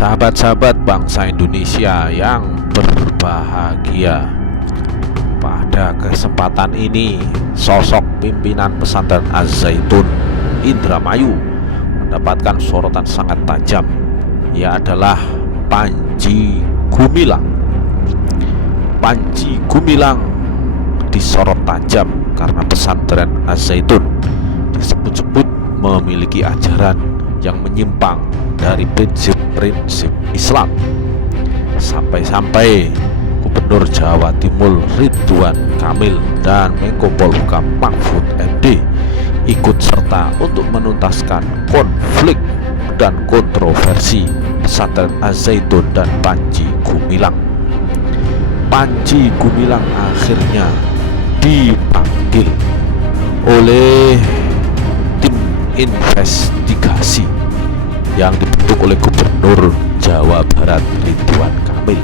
Sahabat-sahabat bangsa Indonesia yang berbahagia, pada kesempatan ini sosok pimpinan pesantren Az-Zaitun Indramayu mendapatkan sorotan sangat tajam. Ia adalah Panji Gumilang. Panji Gumilang disorot tajam karena pesantren Az-Zaitun disebut-sebut memiliki ajaran yang menyimpang dari prinsip-prinsip Islam. Sampai-sampai Gubernur Jawa Timur Ridwan Kamil dan Menko Polhukam Mahfud MD ikut serta untuk menuntaskan konflik dan kontroversi pesantren Az-Zaitun dan Panji Gumilang. Panji Gumilang akhirnya dipanggil oleh tim investigasi yang dibentuk oleh Gubernur Jawa Barat Ridwan Kamil.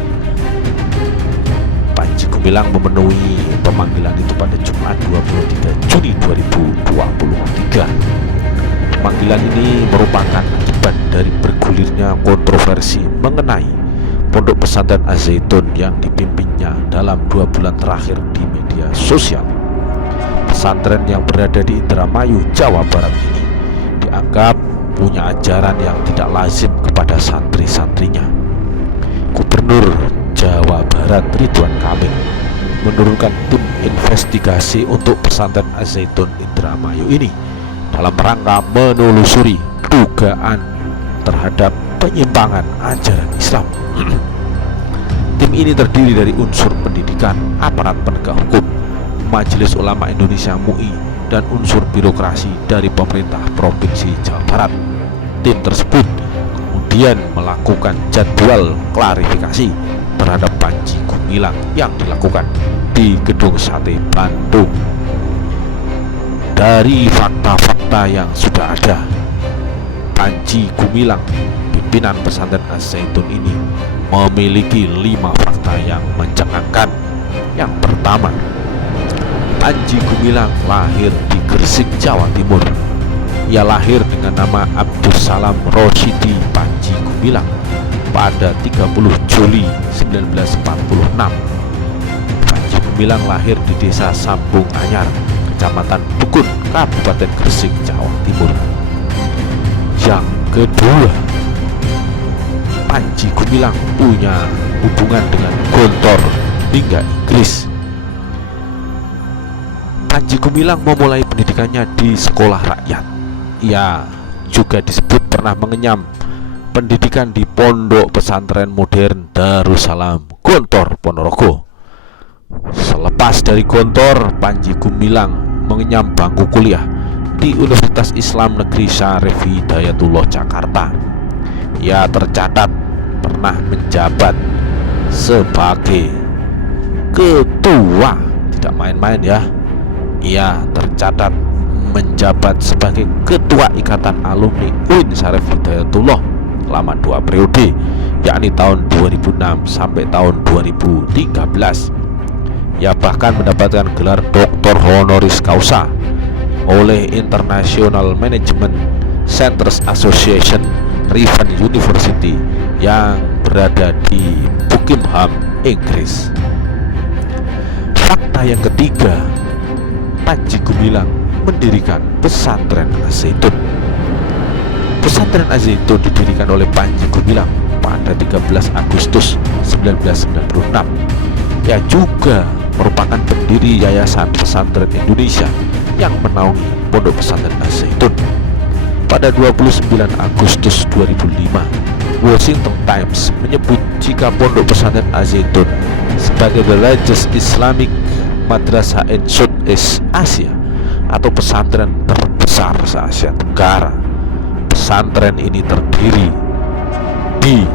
Panji Gumilang memenuhi pemanggilan itu pada Jumat 23 Juni 2023. Pemanggilan ini merupakan akibat dari bergulirnya kontroversi mengenai pondok pesantren Az-Zaitun yang dipimpinnya dalam 2 bulan terakhir di media sosial. Pesantren yang berada di Indramayu, Jawa Barat ini dianggap punya ajaran yang tidak lazim kepada santri-santrinya. Gubernur Jawa Barat Ridwan Kamil menurunkan tim investigasi untuk pesantren Az-Zaitun Indramayu ini dalam rangka menelusuri dugaan terhadap penyimpangan ajaran Islam. Tim ini terdiri dari unsur pendidikan, aparat penegak hukum, Majelis Ulama Indonesia MUI, dan unsur birokrasi dari pemerintah Provinsi Jawa Barat. Tim tersebut kemudian melakukan jadwal klarifikasi terhadap Panji Gumilang yang dilakukan di Gedung Sate Bandung. Dari fakta-fakta yang sudah ada, Panji Gumilang, pimpinan pesantren Az-Zaitun ini, memiliki 5 fakta yang mencengangkan. Yang pertama, Panji Gumilang lahir di Gresik, Jawa Timur. Ia lahir dengan nama Abdus Salam Rosyidi Panji Gumilang pada 30 Juli 1946. Panji Gumilang lahir di Desa Sambung Anyar, Kecamatan Dukun, Kabupaten Gresik, Jawa Timur. Yang kedua, Panji Gumilang punya hubungan dengan Gontor hingga Inggris. Panji Gumilang memulai pendidikannya di sekolah rakyat. Ia juga disebut pernah mengenyam pendidikan di Pondok Pesantren Modern Darussalam Gontor Ponorogo. Selepas dari Gontor, Panji Gumilang mengenyam bangku kuliah di Universitas Islam Negeri Syarif Hidayatullah Jakarta. Ia tercatat pernah menjabat sebagai ketua, tidak main-main ya. Ia tercatat menjabat sebagai ketua Ikatan Alumni UIN Syarif Hidayatullah selama 2 periode, yakni tahun 2006 sampai tahun 2013. Ia bahkan mendapatkan gelar Doktor Honoris Causa oleh International Management Centers Association Riven University yang berada di Buckingham, Inggris. Fakta yang ketiga, Panji Gumilang mendirikan pesantren Az-Zaitun. Pesantren Az-Zaitun didirikan oleh Panji Gumilang pada 13 Agustus 1996. Ia juga merupakan pendiri Yayasan Pesantren Indonesia yang menaungi Pondok Pesantren Az-Zaitun. Pada 29 Agustus 2005, Washington Times menyebut jika Pondok Pesantren Az-Zaitun sebagai the largest Islamic Madrasah in Southeast Asia, atau pesantren terbesar se-Asia Tenggara. Pesantren ini terdiri di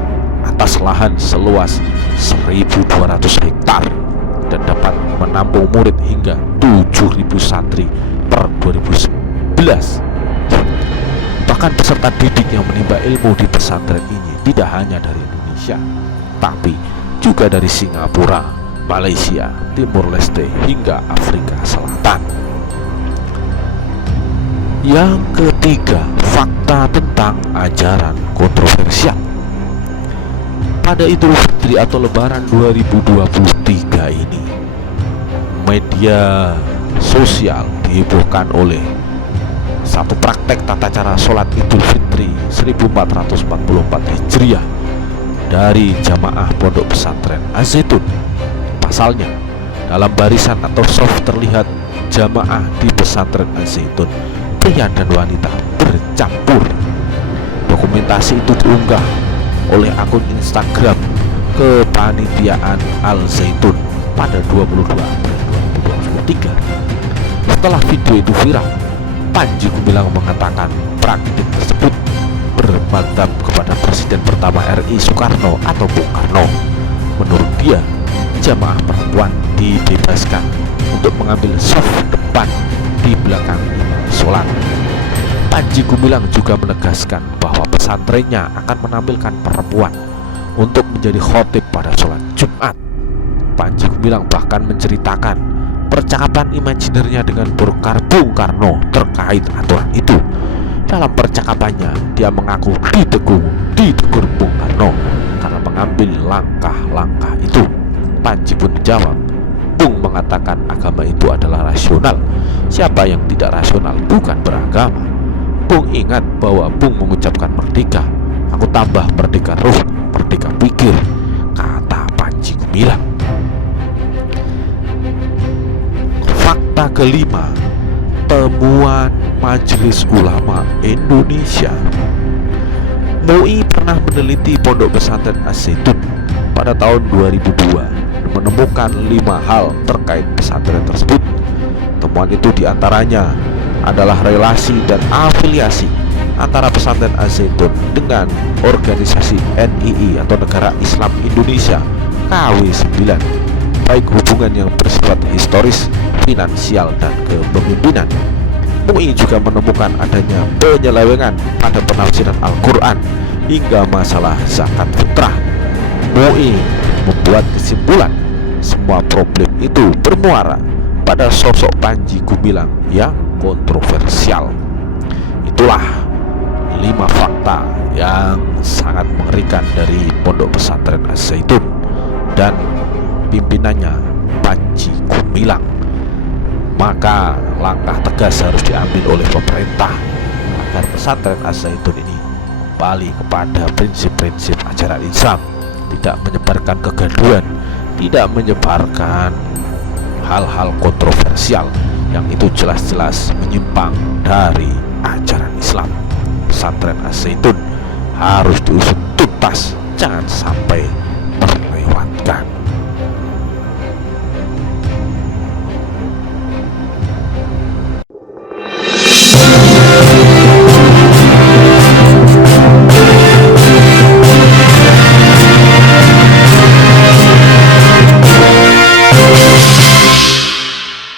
atas lahan seluas 1.200 hektar dan dapat menampung murid hingga 7.000 santri per 2011. Bahkan peserta didik yang menimba ilmu di pesantren ini tidak hanya dari Indonesia, tapi juga dari Singapura, Malaysia, Timur Leste, hingga Afrika Selatan. Yang ketiga, fakta tentang ajaran kontroversial. Pada Idul Fitri atau Lebaran 2023 ini, media sosial dihebohkan oleh satu praktek tata cara sholat Idul Fitri 1444 Hijriah dari jamaah pondok pesantren Az-Zaitun. Pasalnya, dalam barisan atau soft terlihat jamaah di pesantren Az-Zaitun, pria dan wanita bercampur. Dokumentasi itu diunggah oleh akun Instagram kepanitiaan Al-Zaitun pada 22 April 2023. Setelah video itu viral, Panji Gumilang mengatakan praktik tersebut bermadhab kepada Presiden pertama RI Soekarno atau Bung Karno. Menurut dia, jamaah perempuan dibebaskan untuk mengambil soft depan di belakang imam sholat. Panji Gumilang juga menegaskan bahwa pesantrennya akan menampilkan perempuan untuk menjadi khotib pada sholat Jumat. Panji Gumilang bahkan menceritakan percakapan imajinernya dengan Bung Karno terkait aturan itu. Dalam percakapannya, dia mengaku ditegur Bung Karno karena mengambil langkah-langkah itu. Panji pun menjawab, Bung mengatakan agama itu adalah rasional. Siapa yang tidak rasional bukan beragama. Bung ingat bahwa Bung mengucapkan merdeka. Aku tambah merdeka ruh, merdeka pikir, kata Panji Gumilang. Fakta kelima, temuan Majelis Ulama Indonesia. MUI pernah meneliti pondok pesantren Az-Zaitun pada tahun 2002 dan menemukan 5 hal terkait pesantren tersebut. Temuan itu diantaranya adalah relasi dan afiliasi antara pesantren Az-Zaitun dengan organisasi NII atau Negara Islam Indonesia KW9, baik hubungan yang bersifat historis, finansial, dan kepemimpinan. MUI juga menemukan adanya penyelewengan pada penafsiran Al-Quran hingga masalah zakat fitrah. MUI membuat kesimpulan semua problem itu bermuara pada sosok Panji Gumilang yang kontroversial. Itulah 5 fakta yang sangat mengerikan dari pondok pesantren Az-Zaitun dan pimpinannya Panji Gumilang. Maka langkah tegas harus diambil oleh pemerintah agar pesantren Az-Zaitun ini kembali kepada prinsip-prinsip ajaran Islam, tidak menyebarkan kegaduhan, tidak menyebarkan hal-hal kontroversial yang itu jelas-jelas menyimpang dari ajaran Islam. Pesantren Az-Zaitun harus diusut tuntas, jangan sampai terlewatkan.